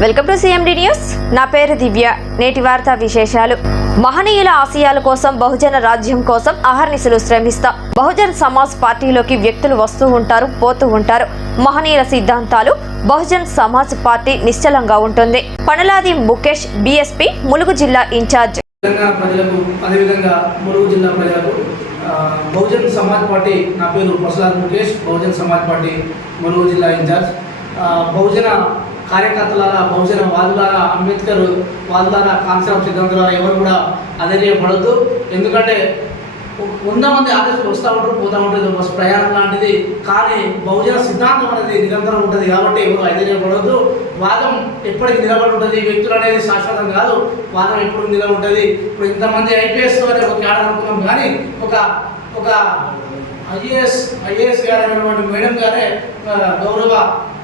Welcome to CMD news నా పేరు దివ్య. నేటి వార్తా విశేషాలు. మహనీయుల ఆశయాల కోసం బహుజన రాజ్యం కోసం అహర్నిశలు శ్రమిస్తాం. బహుజన్ సమాజ్ పార్టీలోకి వ్యక్తులు వస్తూ ఉంటారు పోతూ ఉంటారు. మహనీయుల సిద్ధాంతాలు బహుజన్ సమాజ్ పార్టీ నిశ్చలంగా ఉంటుంది. పనలాది ముఖేష్ బీఎస్పీ ములుగు జిల్లా ఇన్ఛార్జ్. ప్రజలకు అదేవిధంగా ములుగు జిల్లా ప్రజలకు బహుజన్ సమాజ్ పార్టీ నా పేరు ప్రసాద్ ముఖేష్ బహుజన్ సమాజ్ పార్టీ ములుగు జిల్లా ఇన్ఛార్జ్. బహుజన కార్యకర్తలారా బహుజన వాదులారా అంబేద్కర్ వాదులారా కాన్సెప్ట్ సిద్ధాంతులారా ఎవరు కూడా అధైర్యపడద్దు. ఎందుకంటే వంద మంది ఆదేశాలు వస్తూ ఉంటారు పోతూ ఉంటుంది బస్ ప్రయాణం లాంటిది. కానీ బహుజన సిద్ధాంతం అనేది నిరంతరం ఉంటుంది కాబట్టి ఎవరు ఐదర్యపడవద్దు వాదం ఎప్పటికి నిలబడి ఉంటుంది. వ్యక్తులు అనేది శాశ్వతం కాదు. వాదం ఎప్పుడు నిలబడి ఉంటుంది. ఇప్పుడు ఇంతమంది ఐపీఎస్ అనే ఒక క్యాడర్ అనుకున్నాం కానీ ఒక ఒక ఐఏఎస్ ఐఏఎస్ గారు అనేటువంటి మేడం గారే గౌరవ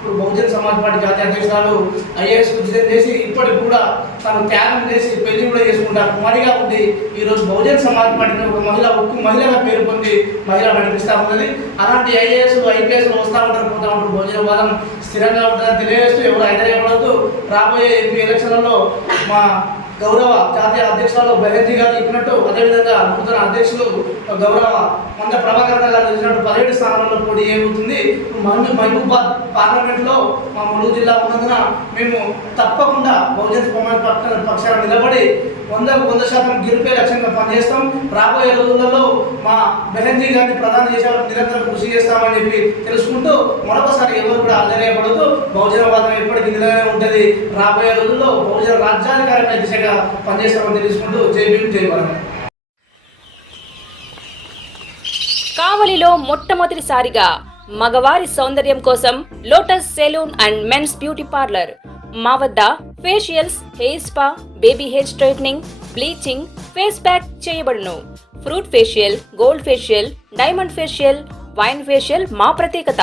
ఇప్పుడు బహుజన సమాజ్ పార్టీ జాతీయ అధ్యక్షురాలు ఐఏఎస్ ఉద్యోగం చేసి ఇప్పటికి కూడా తను త్యాగం చేసి పెళ్ళి కూడా చేసుకుంటారు. కుమారిగా ఉంది ఈరోజు బహుజన సమాజ్ పార్టీని ఒక మహిళ ఉక్కు మహిళగా పేరు పొంది మహిళ నడిపిస్తూ ఉన్నది. అలాంటి ఐఏఎస్ ఐపీఎస్ వస్తూ ఉంటారు పోతూ ఉంటారు. బహుజన వాదం స్థిరంగా ఉంటుందని తెలియజేస్తూ ఎవరు హైదరాబాద్ రాబోయే ఎంపీ ఎలక్షన్లలో మా గౌరవ జాతీయ అధ్యక్షులు బెహర్జీ గారు చెప్పినట్టు అదేవిధంగా నూతన అధ్యక్షులు గౌరవ మంద ప్రభాకర్ గారు ఇచ్చినట్టు పదిహేడు స్థానాల్లో పోటీ ఏమవుతుంది? మహబూ- మహబూబాద్ పార్లమెంట్లో మా ములుగు జిల్లా ఉన్నందున మేము తప్పకుండా బహుజన సమాజ్ పక్షాన నిలబడి వందకు వంద శాతం గెలిపే లక్ష్యంగా పనిచేస్తాం. రాబోయే రోజులలో మా బెహర్జీ గారిని ప్రధాన చేసే నిరంతరం కృషి చేస్తామని చెప్పి తెలుసుకుంటూ మరొకసారి ఎవరు కూడా ఆశ్చర్యపడదు బహుజనవాదం ఎప్పటికీ నిలనే ఉంటుంది. రాబోయే రోజుల్లో బహుజన రాజ్యాధికారమైన దిశగా పనిచేస్తామని తెలుసుకుంటూ జైబీలు భీమ్ కావలిలో మొట్టమొదటిసారిగా మగవారి సౌందర్యం కోసం lotus salon and men's beauty parlour మా వద్ద facials hair spa baby hair straightening bleaching face pack చేయబడును. Fruit facial gold facial diamond facial wine facial మా ప్రత్యేకత.